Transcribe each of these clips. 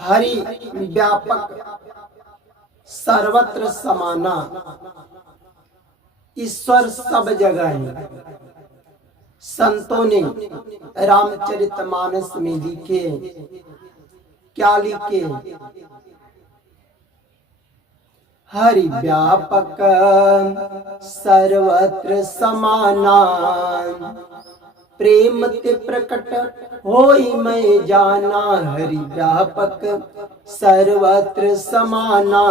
हरि व्यापक सर्वत्र समाना। ईश्वर सब जगह है। संतों ने रामचरितमानस में लिखे, क्या लिखे? हरि व्यापक सर्वत्र समाना, प्रेम ते प्रकट होई मैं जाना। हरि व्यापक सर्वत्र समाना,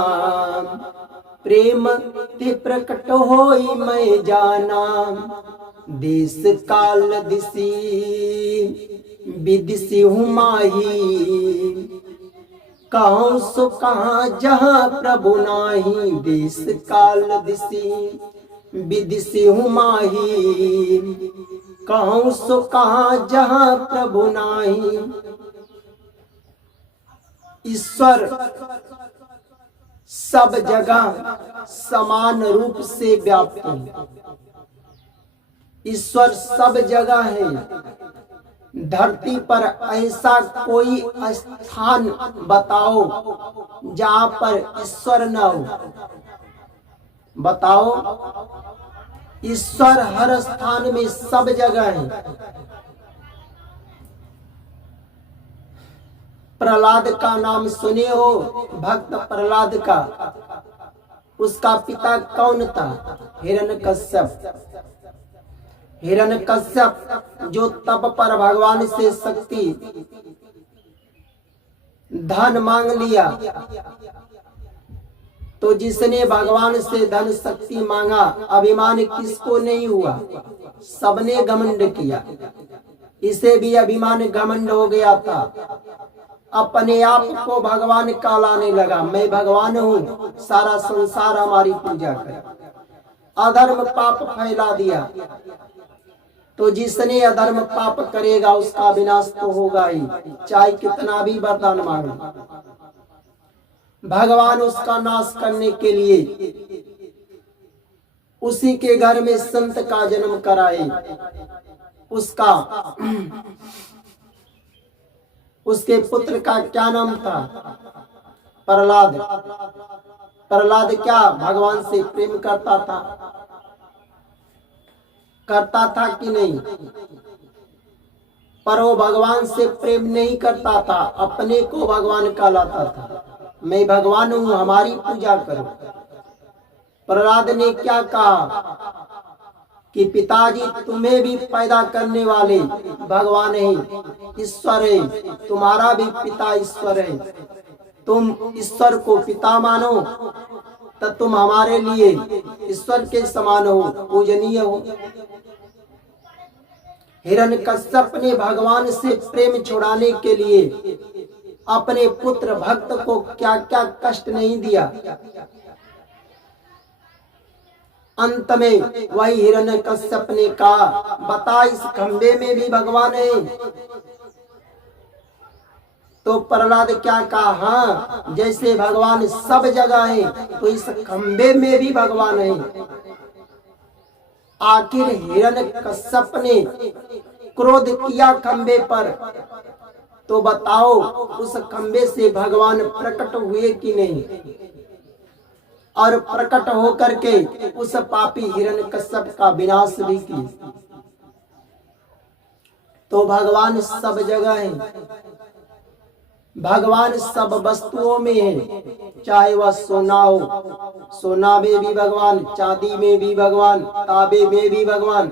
प्रेम ते प्रकट होई मैं जाना। देश काल दिसी विदिसी हूँ माही, कहूँ सो कहाँ जहाँ प्रभु नाही। देश काल दिसी विदिसी हूँ माही, कहूँ सो कहाँ जहाँ प्रभु नाही। ईश्वर सब जगह समान रूप से व्याप्त है। ईश्वर सब जगह है। धरती पर ऐसा कोई स्थान बताओ जहाँ पर ईश्वर न हो? बताओ। ईश्वर हर स्थान में सब जगह है। प्रहलाद का नाम सुने हो? भक्त प्रहलाद का। उसका पिता कौन था? हिरण्यकश्यप। हिरण्यकश्यप जो तप पर भगवान से शक्ति धन मांग लिया, तो जिसने भगवान से धन शक्ति मांगा, अभिमान किसको नहीं हुआ? सबने घमंड किया। इसे भी अभिमान घमंड हो गया था। अपने आप को भगवान का लाने लगा, मैं भगवान हूँ, सारा संसार हमारी पूजा करे। अधर्म पाप फैला दिया। तो जिसने अधर्म पाप करेगा उसका विनाश तो होगा ही, चाहे कितना भी वरदान मांगे। भगवान उसका नाश करने के लिए उसी के घर में संत का जन्म कराए। उसके पुत्र का क्या नाम था? प्रहलाद। प्रहलाद क्या भगवान से प्रेम करता था? करता था कि नहीं? पर वो भगवान से प्रेम नहीं करता था, अपने को भगवान कहलाता था। मैं भगवान हूँ, हमारी पूजा करो। प्रहलाद ने क्या कहा कि पिताजी तुम्हें भी पैदा करने वाले भगवान है, ईश्वर है, तुम्हारा भी पिता ईश्वर है। तुम ईश्वर को पिता मानो तो तुम हमारे लिए ईश्वर के समान हो, पूजनीय हो। हिरण्यकश्यप ने भगवान से प्रेम छुड़ाने के लिए अपने पुत्र भक्त को क्या क्या कष्ट नहीं दिया। अंत में वही हिरण्यकश्यप ने कहा, बता इस खंबे में भी भगवान है? तो प्रहलाद क्या कहा, हाँ, जैसे भगवान सब जगह है तो इस खंबे में भी भगवान है। आखिर हिरण्यकश्यप ने क्रोध किया खंबे पर, तो बताओ उस खंबे से भगवान प्रकट हुए कि नहीं? और प्रकट होकर के उस पापी हिरण्यकश्यप का विनाश भी किया। तो भगवान सब जगह है। भगवान सब वस्तुओं में है, चाहे वह सोना हो, सोना में भी भगवान, चांदी में भी भगवान, तांबे में भी भगवान,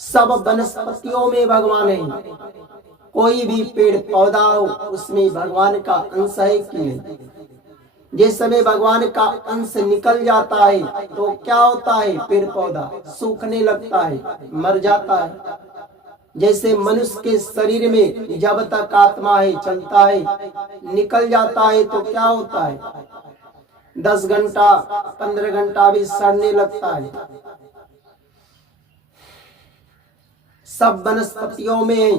सब वनस्पतियों में भगवान है। कोई भी पेड़ पौधा हो उसमें भगवान का अंश है कि नहीं? जिस समय भगवान का अंश निकल जाता है तो क्या होता है? पेड़ पौधा सूखने लगता है, मर जाता है। जैसे मनुष्य के शरीर में जब तक आत्मा है चलता है, निकल जाता है तो क्या होता है? 10 घंटा 15 घंटा भी सड़ने लगता है। सब वनस्पतियों में है,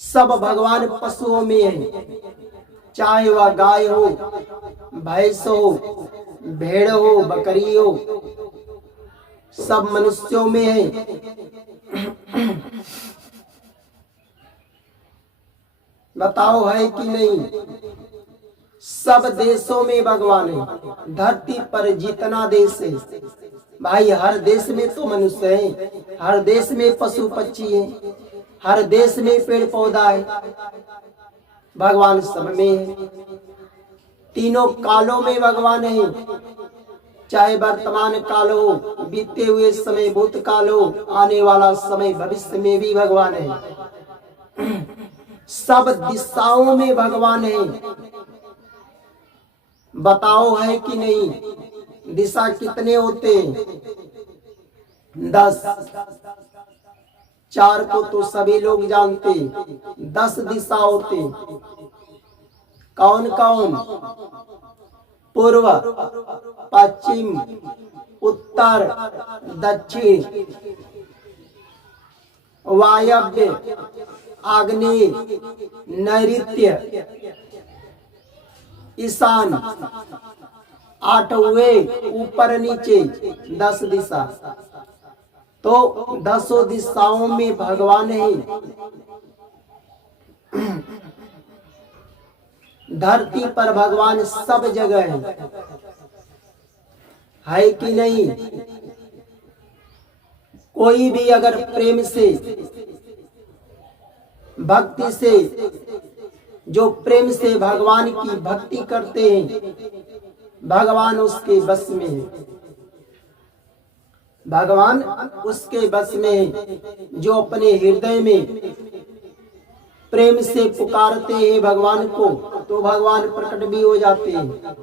सब भगवान पशुओं में है, चाहे वह गाय हो, भैंस हो, भेड़ हो, बकरी हो, सब मनुष्यों में है। बताओ है कि नहीं? सब देशों में भगवान है। धरती पर जितना देश है भाई, हर देश में तो मनुष्य है, हर देश में पशु पक्षी है, हर देश में पेड़ पौधा है, भगवान सब में है। तीनों कालों में भगवान है, चाहे वर्तमान काल हो, बीते हुए समय भूतकाल हो, आने वाला समय भविष्य में भी भगवान है। सब दिशाओं में भगवान है। बताओ है कि नहीं? दिशा कितने होते हैं? 10। 4 को तो सभी लोग जानते, 10 दिशा होते। कौन कौन? पूर्व, पश्चिम, उत्तर, दक्षिण, वायव्य, आग्नेय, नैऋत्य, ईशान। 8 हुए, ऊपर नीचे 10 दिशा। तो 10 दिशाओं में भगवान है। धरती पर भगवान सब जगह है कि नहीं? कोई भी अगर प्रेम से, भक्ति से, जो प्रेम से भगवान की भक्ति करते हैं, भगवान उसके बस में है। भगवान उसके बस में है। जो अपने हृदय में प्रेम से पुकारते हैं भगवान को, तो भगवान प्रकट भी हो जाते हैं।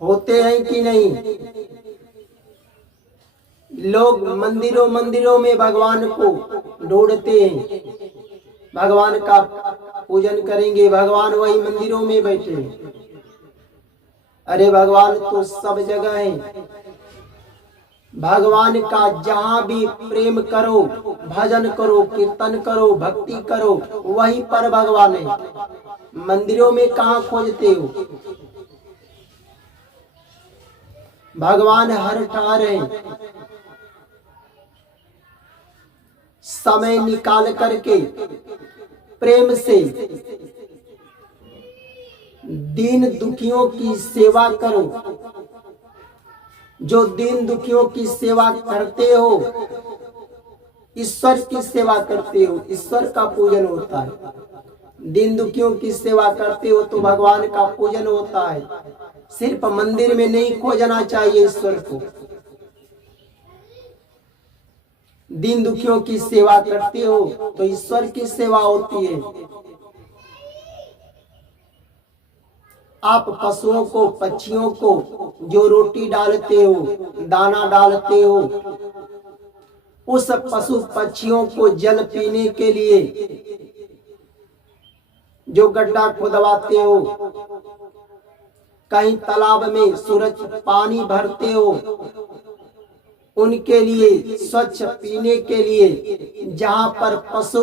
होते हैं कि नहीं? लोग मंदिरों मंदिरों में भगवान को ढूंढते हैं, भगवान का पूजन करेंगे, भगवान वही मंदिरों में बैठे। अरे भगवान तो सब जगह है। भगवान का जहां भी प्रेम करो, भजन करो, कीर्तन करो, भक्ति करो, वहीं पर भगवान है। मंदिरों में कहाँ खोजते हो? भगवान हर ठार है। समय निकाल करके प्रेम से दीन दुखियों की सेवा करो। जो दीन दुखियों की सेवा करते हो, ईश्वर की सेवा करते हो, ईश्वर का पूजन होता है। दीन दुखियों की सेवा करते हो तो भगवान का पूजन होता है। सिर्फ मंदिर में नहीं खोजना चाहिए ईश्वर को। दीन दुखियों की सेवा करते हो तो ईश्वर की सेवा होती है। आप पशुओं को, पक्षियों को जो रोटी डालते हो, दाना डालते हो, उस पशु पक्षियों को जल पीने के लिए जो गड्ढा खुदवाते हो, कहीं तालाब में सूरज पानी भरते हो, उनके लिए स्वच्छ पीने के लिए जहां पर पशु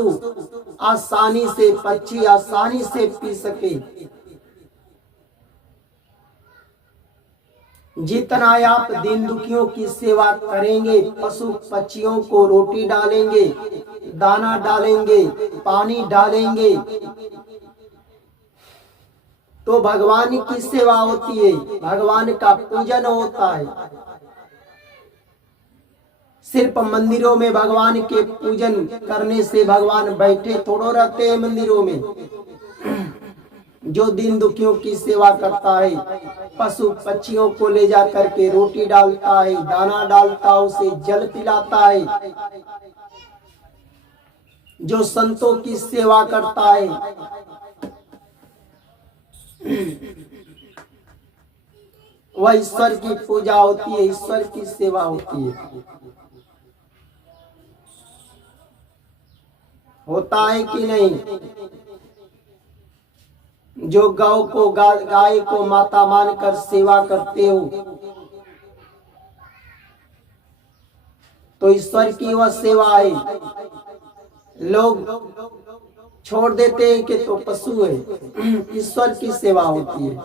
आसानी से, पक्षी आसानी से पी सके, जितना आप दीन दुखियों की सेवा करेंगे, पशु पक्षियों को रोटी डालेंगे, दाना डालेंगे, पानी डालेंगे, तो भगवान की सेवा होती है, भगवान का पूजन होता है। सिर्फ मंदिरों में भगवान के पूजन करने से भगवान बैठे थोड़ो रहते हैं मंदिरों में। जो दीन दुखियों की सेवा करता है, पशु पक्षियों को ले जा करके रोटी डालता है, दाना डालता है, उसे जल पिलाता है, जो संतों की सेवा करता है, वह ईश्वर की पूजा होती है, ईश्वर की सेवा होती है। होता है कि नहीं? जो गौ को, गाय को माता मानकर सेवा करते हो, तो ईश्वर की वह सेवा है। लोग छोड़ देते हैं कि तो पशु है, ईश्वर की सेवा होती है।